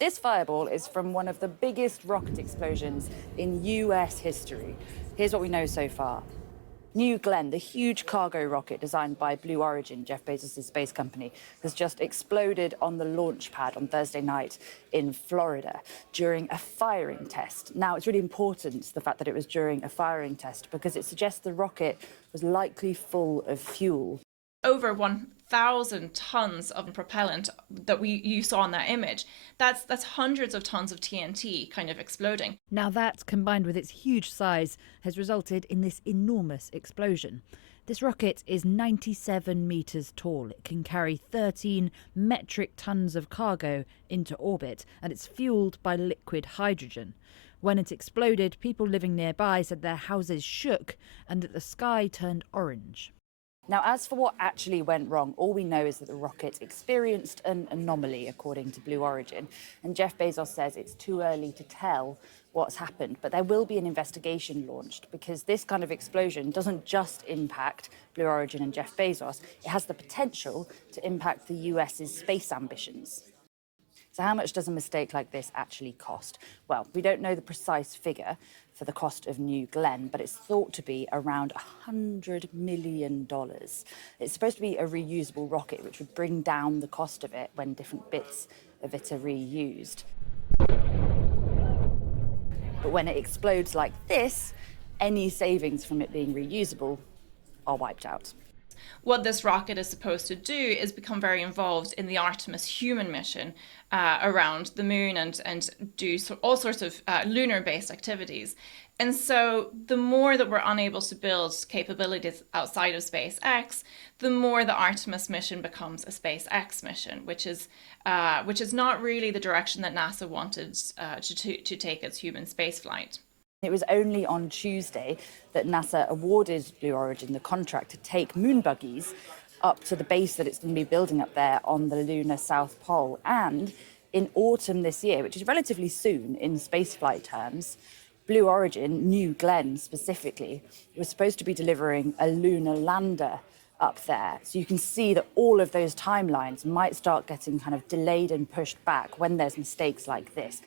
This fireball is from one of the biggest rocket explosions in US history. Here's what we know so far. New Glenn, the huge cargo rocket designed by Blue Origin, Jeff Bezos' space company, has just exploded on the launch pad on Thursday night in Florida during a firing test. Now, it's really important, the fact that it was during a firing test, because it suggests the rocket was likely full of fuel. Over 1,000 tons of propellant that you saw in that image. That's hundreds of tons of TNT kind of exploding. Now that, combined with its huge size, has resulted in this enormous explosion. This rocket is 97 metres tall. It can carry 13 metric tons of cargo into orbit, and it's fuelled by liquid hydrogen. When it exploded, people living nearby said their houses shook and that the sky turned orange. Now, as for what actually went wrong, all we know is that the rocket experienced an anomaly, according to Blue Origin. And Jeff Bezos says it's too early to tell what's happened, but there will be an investigation launched because this kind of explosion doesn't just impact Blue Origin and Jeff Bezos. It has the potential to impact the US's space ambitions. So how much does a mistake like this actually cost? Well, we don't know the precise figure for the cost of New Glenn, but it's thought to be around $100 million. It's supposed to be a reusable rocket, which would bring down the cost of it when different bits of it are reused. But when it explodes like this, any savings from it being reusable are wiped out. What this rocket is supposed to do is become very involved in the Artemis human mission around the moon and do all sorts of lunar-based activities. And so the more that we're unable to build capabilities outside of SpaceX, the more the Artemis mission becomes a SpaceX mission, which is not really the direction that NASA wanted to take its human spaceflight. It was only on Tuesday that NASA awarded Blue Origin the contract to take moon buggies up to the base that it's going to be building up there on the lunar South Pole. And in autumn this year, which is relatively soon in spaceflight terms, Blue Origin, New Glenn specifically, was supposed to be delivering a lunar lander up there. So you can see that all of those timelines might start getting kind of delayed and pushed back when there's mistakes like this.